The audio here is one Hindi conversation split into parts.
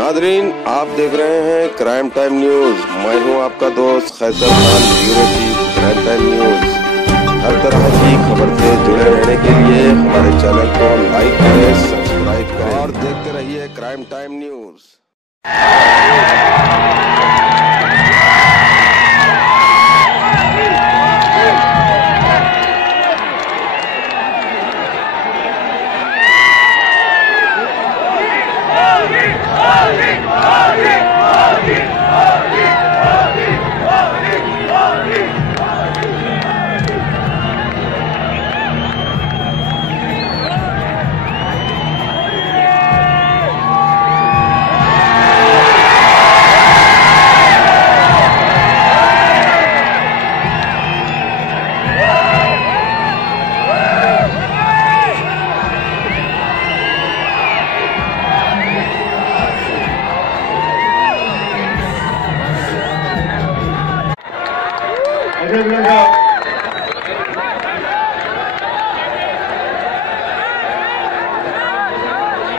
नादरीन, आप देख रहे हैं क्राइम टाइम न्यूज। मैं हूं आपका दोस्त Qaiser Khan, bureau chief Crime Time News. हर तरह की खबर से जुड़े रहने के लिए हमारे चैनल को लाइक करें, सब्सक्राइब करें और देखते रहिए क्राइम टाइम न्यूज।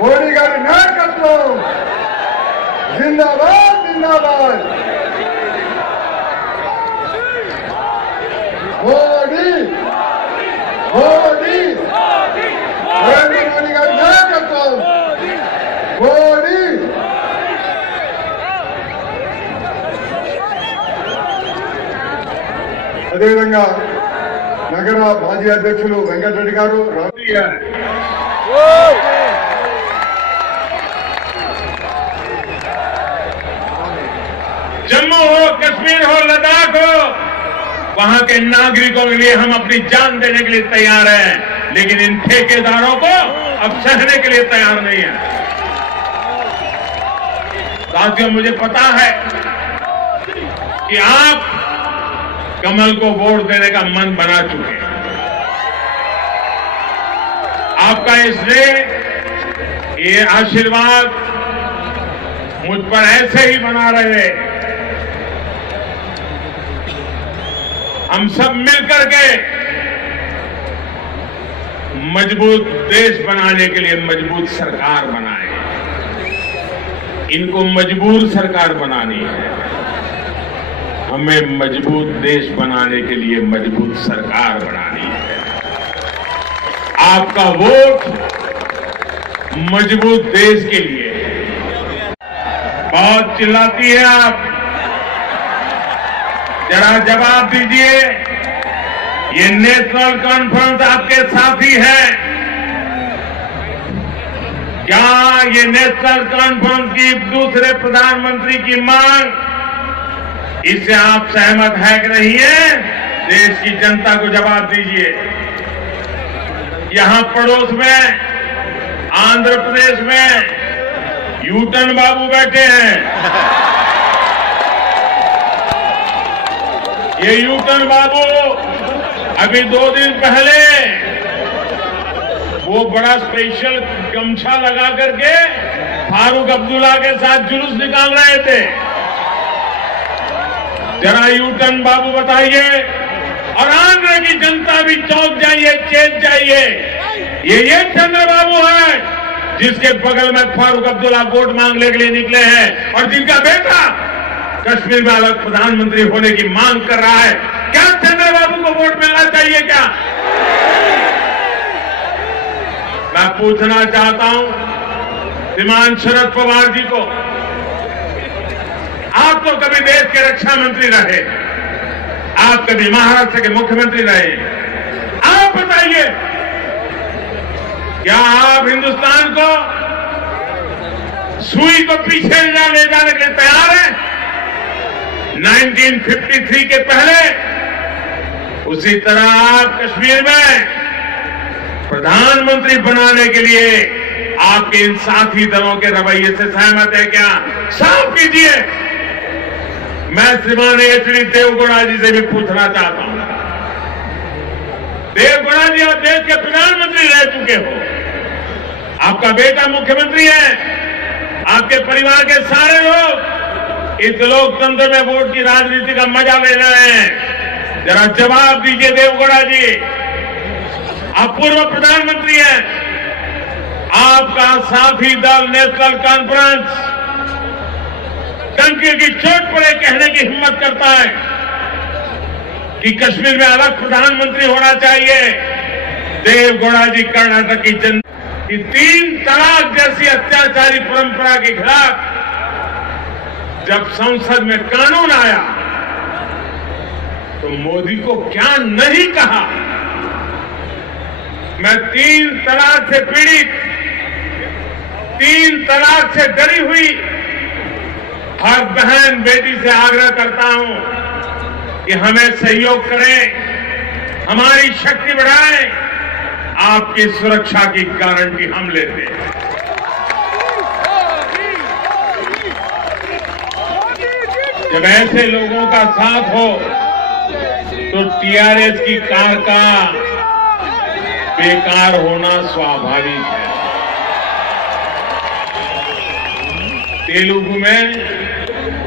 మోడీ గారి నాయకత్వం జిందాబాద్ జిందాబాద్ మోడీ మోడీ నరేంద్ర మోడీ గారి నాయకత్వం మోడీ అదేవిధంగా నగర మాజీ అధ్యక్షులు వెంకటరెడ్డి గారు जम्मू हो, कश्मीर हो, लद्दाख हो, वहां के नागरिकों के लिए हम अपनी जान देने के लिए तैयार हैं, लेकिन इन ठेकेदारों को अब सहने के लिए तैयार नहीं है। साथियों, मुझे पता है कि आप कमल को वोट देने का मन बना चुके हैं। आपका इसलिए ये आशीर्वाद मुझ पर ऐसे ही बना रहे। हम सब मिलकर के मजबूत देश बनाने के लिए मजबूत सरकार बनाए। इनको मजबूर सरकार बनानी है। हमें मजबूत देश बनाने के लिए मजबूत सरकार बनानी है। आपका वोट मजबूत देश के लिए। बहुत चिल्लाती है आप, जरा जवाब दीजिए। ये नेशनल कॉन्फ्रेंस आपके साथी है क्या? ये नेशनल कॉन्फ्रेंस की दूसरे प्रधानमंत्री की मांग, इससे आप सहमत है कि नहीं है? देश की जनता को जवाब दीजिए। यहां पड़ोस में आंध्र प्रदेश में यूटन बाबू बैठे हैं। ये यूटन बाबू अभी 2 दिन पहले वो बड़ा स्पेशल गमछा लगा करके फारूक अब्दुल्ला के साथ जुलूस निकाल रहे थे। जरा यूटन बाबू बताइए, और आंध्र की जनता भी चौंक जाइए, चेत जाइए। ये चंद्रबाबू है जिसके बगल में फारूक अब्दुल्ला वोट मांगने के लिए निकले हैं और जिनका बेटा कश्मीर में अलग प्रधानमंत्री होने की मांग कर रहा है। क्या चंद्रबाबू को वोट मिलना चाहिए क्या? मैं पूछना चाहता हूं श्रीमान शरद पवार जी को, आप तो कभी देश के रक्षा मंत्री रहे, आप कभी महाराष्ट्र के मुख्यमंत्री रहे। आप बताइए, क्या आप हिंदुस्तान को सुई को पीछे ले जाने के लिए तैयार हैं? 1953 के पहले उसी तरह आप कश्मीर में प्रधानमंत्री बनाने के लिए आपके इन साथी दलों के रवैये से सहमत है क्या? साफ कीजिए। मैं श्रीमान एचडी देवगौड़ा जी से भी पूछना चाहता हूं। देवगौड़ा जी, आप देश के प्रधानमंत्री रह चुके हो, आपका बेटा मुख्यमंत्री है, आपके परिवार के सारे लोग इस लोकतंत्र में वोट की राजनीति का मजा ले रहे हैं। जरा जवाब दीजिए देवगौड़ा जी, आप पूर्व प्रधानमंत्री हैं, आपका साथी दल नेशनल कॉन्फ्रेंस डंके की चोट पर कहने की हिम्मत करता है कि कश्मीर में अलग प्रधानमंत्री होना चाहिए। देवगौड़ा जी कर्नाटक की जनता की 3 तलाक जैसी अत्याचारी परंपरा के खिलाफ जब संसद में कानून आया तो मोदी को क्या नहीं कहा। मैं 3 तलाक से पीड़ित, 3 तलाक से डरी हुई हर बहन बेटी से आग्रह करता हूं कि हमें सहयोग करें, हमारी शक्ति बढ़ाएं। आपकी सुरक्षा की गारंटी हम लेते हैं। जब ऐसे लोगों का साथ हो तो टीआरएस की कार का बेकार होना स्वाभाविक है। तेलुगु में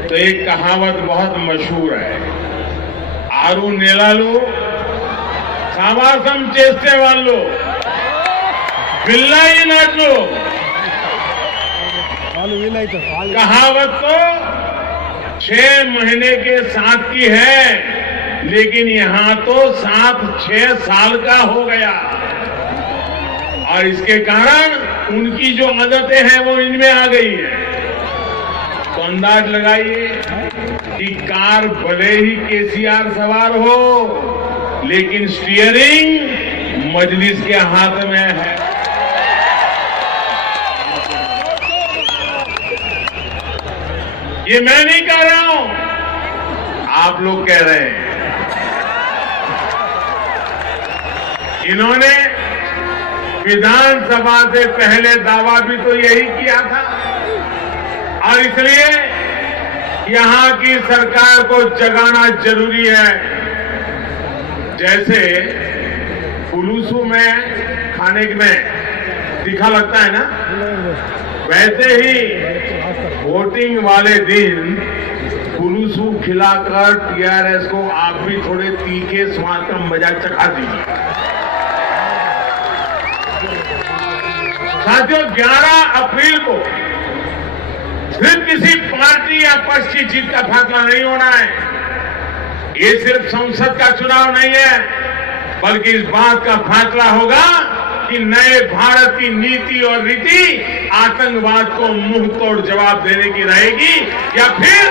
तो एक कहावत बहुत मशहूर है, आरू नेलालू सावासम चेस्टे वालों बिल्ला ही नाटलो। कहावत तो 6 महीने के साथ की है, लेकिन यहां तो 6 साल का हो गया और इसके कारण उनकी जो आदतें हैं वो इनमें आ गई है। तो अंदाज लगाइए कि कार भले ही केसीआर सवार हो, लेकिन स्टीयरिंग मजलिस के हाथ में है। ये मैं नहीं कह रहा हूं, आप लोग कह रहे हैं। इन्होंने विधानसभा से पहले दावा भी तो यही किया था और इसलिए यहां की सरकार को जगाना जरूरी है। जैसे पुलुसू में खाने में तीखा लगता है ना, वैसे ही वोटिंग वाले दिन पुलुसू खिलाकर टीआरएस को आप भी थोड़े तीखे स्वाद का मजा चखा दीजिए। साथियों, 11 अप्रैल को सिर्फ किसी पार्टी या पक्ष की जीत का फैसला नहीं होना है। ये सिर्फ संसद का चुनाव नहीं है, बल्कि इस बात का फैसला होगा कि नए भारत की नीति और रीति आतंकवाद को मुंह तोड़ जवाब देने की रहेगी या फिर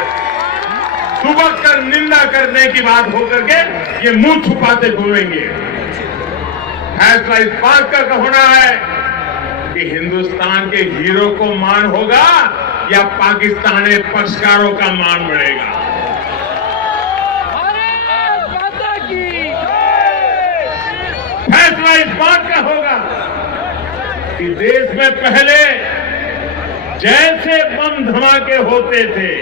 दुबक कर निंदा करने की बात होकर के ये मुंह छुपाते घूमेंगे। फैसला इस बात का होना है कि हिंदुस्तान के हीरो को मान होगा या पाकिस्तानी पक्षकारों का मान बढ़ेगा। फैसला इस बात का होगा कि देश में पहले जैसे बम धमाके होते थे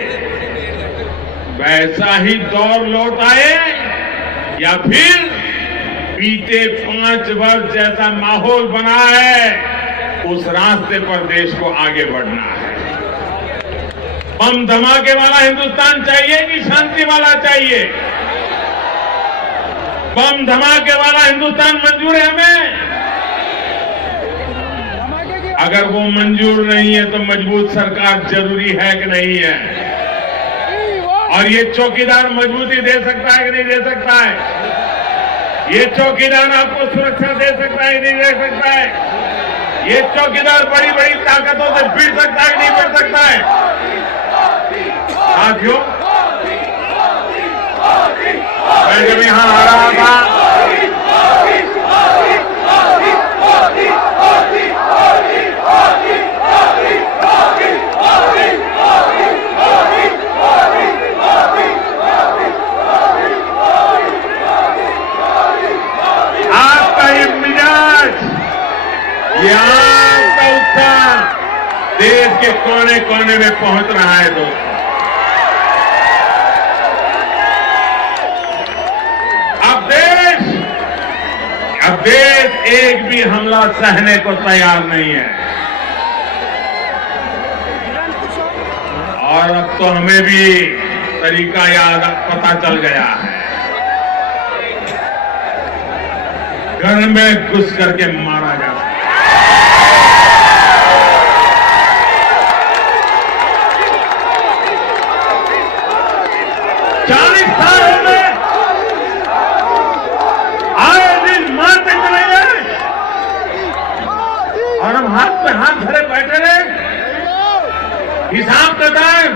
वैसा ही दौर लौट आए या फिर बीते 5 वर्ष जैसा माहौल बना है उस रास्ते पर देश को आगे बढ़ना है। बम धमाके वाला हिंदुस्तान चाहिए कि शांति वाला चाहिए? बम धमाके वाला हिंदुस्तान मंजूर है हमें? अगर वो मंजूर नहीं है तो मजबूत सरकार जरूरी है कि नहीं है? और ये चौकीदार मजबूती दे सकता है कि नहीं दे सकता है? ये चौकीदार आपको सुरक्षा दे सकता है कि नहीं दे सकता है? ये चौकीदार बड़ी बड़ी ताकतों से भिड़ सकता है कि नहीं भिड़ सकता है? साथियों, मैं जब यहां आ रहा था आपका ये मिजाज, ये आपका उत्साह देश के कोने कोने में पहुंच रहा है। दोस्तों, अब देश एक भी हमला सहने को तैयार नहीं है और अब तो हमें भी तरीका याद पता चल गया है। घर में घुस करके मारा जा सकता है। हिसाब किताब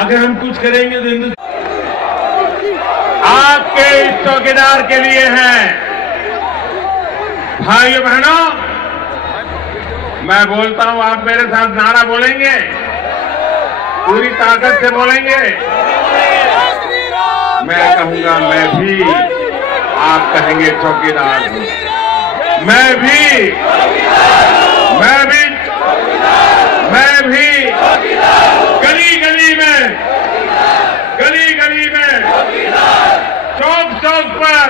अगर हम कुछ करेंगे तो हिंदुस्तान आपके इस चौकीदार के लिए है। भाइयों बहनों, मैं बोलता हूं, आप मेरे साथ नारा बोलेंगे, पूरी ताकत से बोलेंगे। मैं कहूंगा मैं भी, आप कहेंगे चौकीदार हूं। मैं भी गली गली में चौक चौक पर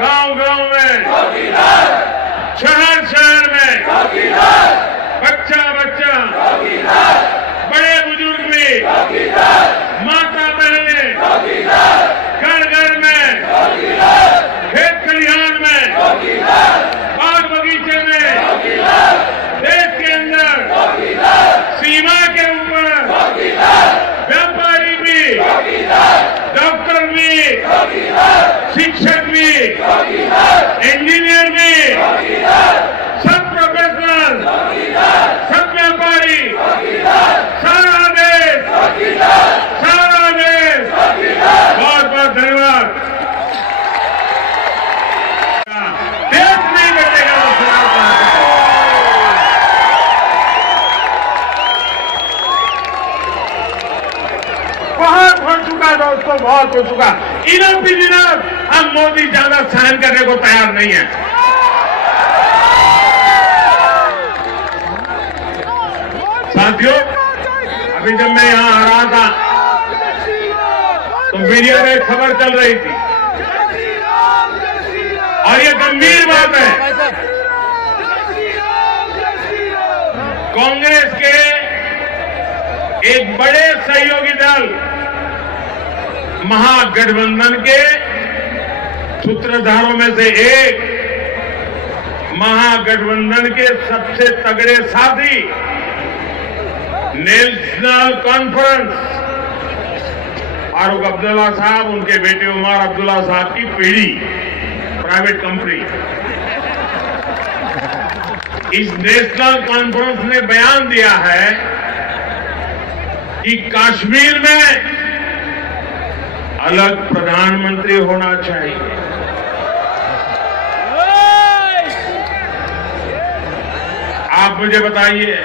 गांव में शहर में बच्चा बड़े बुजुर्ग भी, माता बहने घर में, खेत खलिहान में, बाग बगीचे में, देश के अंदर, सीमा के ऊपर, व्यापारी भी, डॉक्टर भी, शिक्षक भी, इंजीनियर भी, सब प्रोफेशनल, सब व्यापारी, सारा देश, बहुत बहुत धन्यवाद। देश नहीं बचेगा तो चुनाव कहां से? बहुत हो चुका दोस्तों, बहुत हो चुका। Enough is enough. अब मोदी ज्यादा सहन करने को तैयार नहीं है। साथियों, अभी जब मैं यहां आ रहा था तो मीडिया में खबर चल रही थी और ये गंभीर बात है। कांग्रेस के एक बड़े सहयोगी दल, महागठबंधन के सूत्रधारों में से एक, महागठबंधन के सबसे तगड़े साथी, नेशनल कॉन्फ्रेंस, फारूक अब्दुल्ला साहब, उनके बेटे उमर अब्दुल्ला साहब की पीढ़ी, प्राइवेट कंपनी, इस नेशनल कॉन्फ्रेंस ने बयान दिया है कि कश्मीर में अलग प्रधानमंत्री होना चाहिए। आप मुझे बताइए,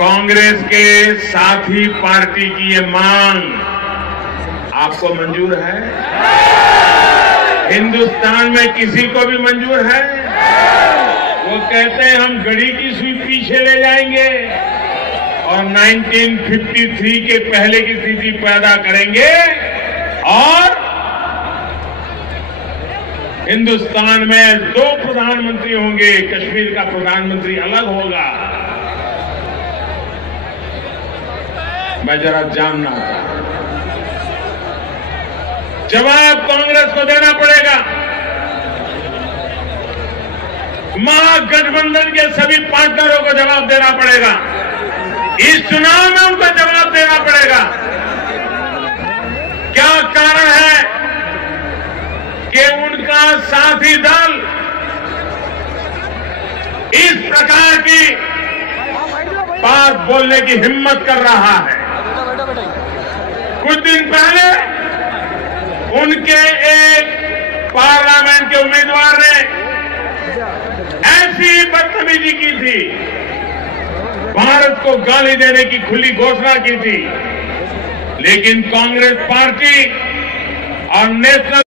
कांग्रेस के साथी पार्टी की ये मांग आपको मंजूर है? हिंदुस्तान में किसी को भी मंजूर है? वो कहते हैं हम घड़ी की सुई पीछे ले जाएंगे और 1953 के पहले की स्थिति पैदा करेंगे और हिंदुस्तान में 2 प्रधानमंत्री होंगे, कश्मीर का प्रधानमंत्री अलग होगा। मैं जरा जानना था, जवाब कांग्रेस को देना पड़ेगा, महागठबंधन के सभी पार्टनरों को जवाब देना पड़ेगा, इस चुनाव में उनको जवाब देना पड़ेगा। क्या कारण है कि उनका साथी दल इस प्रकार की बात बोलने की हिम्मत कर रहा है? कुछ दिन पहले उनके एक पार्लियामेंट के उम्मीदवार ने ऐसी बदतमीजी की थी, भारत को गाली देने की खुली घोषणा की थी, लेकिन कांग्रेस पार्टी और नेशनल